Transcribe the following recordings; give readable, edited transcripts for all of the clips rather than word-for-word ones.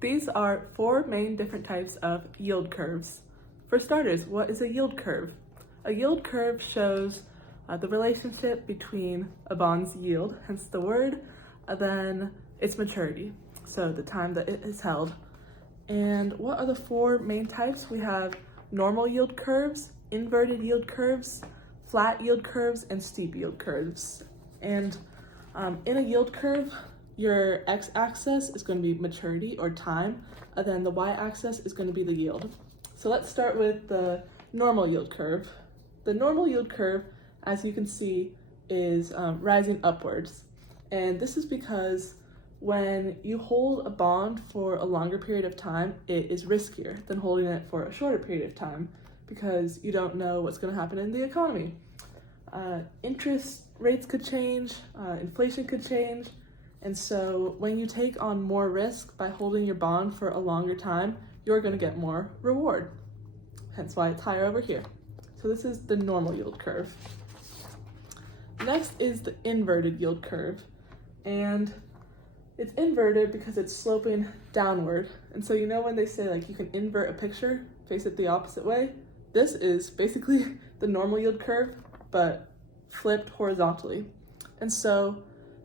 These are four main different types of yield curves. For starters, what is a yield curve? A yield curve shows the relationship between a bond's yield, hence the word, then its maturity, so the time that it is held. And what are the four main types? We have normal yield curves, inverted yield curves, flat yield curves, and steep yield curves. And in a yield curve, your x-axis is going to be maturity or time, and then the y-axis is going to be the yield. So let's start with the normal yield curve. The normal yield curve, as you can see, is rising upwards. And this is because when you hold a bond for a longer period of time, it is riskier than holding it for a shorter period of time because you don't know what's going to happen in the economy. Interest rates could change, inflation could change, and so when you take on more risk by holding your bond for a longer time, you're going to get more reward, hence why it's higher over here. So this is the normal yield curve. Next is the inverted yield curve, and it's inverted because it's sloping downward. And so you know when they say like you can invert a picture, face it the opposite way? This is basically the normal yield curve, but flipped horizontally. And so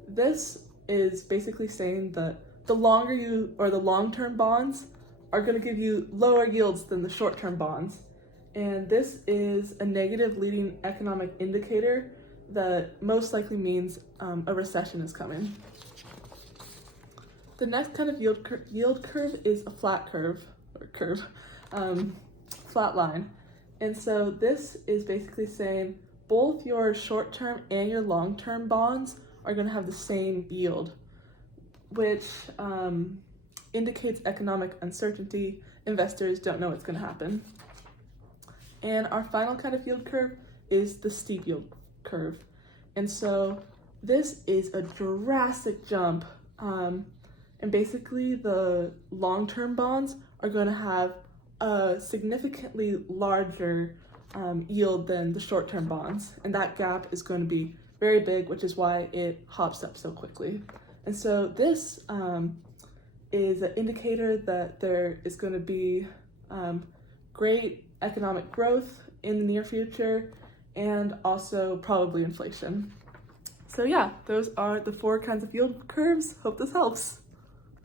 this is basically saying that the long-term bonds are going to give you lower yields than the short-term bonds. And this is a negative leading economic indicator that most likely means a recession is coming. The next kind of yield curve is a flat flat line. And so this is basically saying both your short-term and your long-term bonds are going to have the same yield, which indicates economic uncertainty. Investors don't know what's going to happen. And our final kind of yield curve is the steep yield curve. And so this is a drastic jump. And basically the long-term bonds are going to have a significantly larger yield than the short-term bonds. And that gap is going to be very big, which is why it hops up so quickly. And so this is an indicator that there is going to be great economic growth in the near future and also probably inflation. So yeah, those are the four kinds of yield curves. Hope this helps.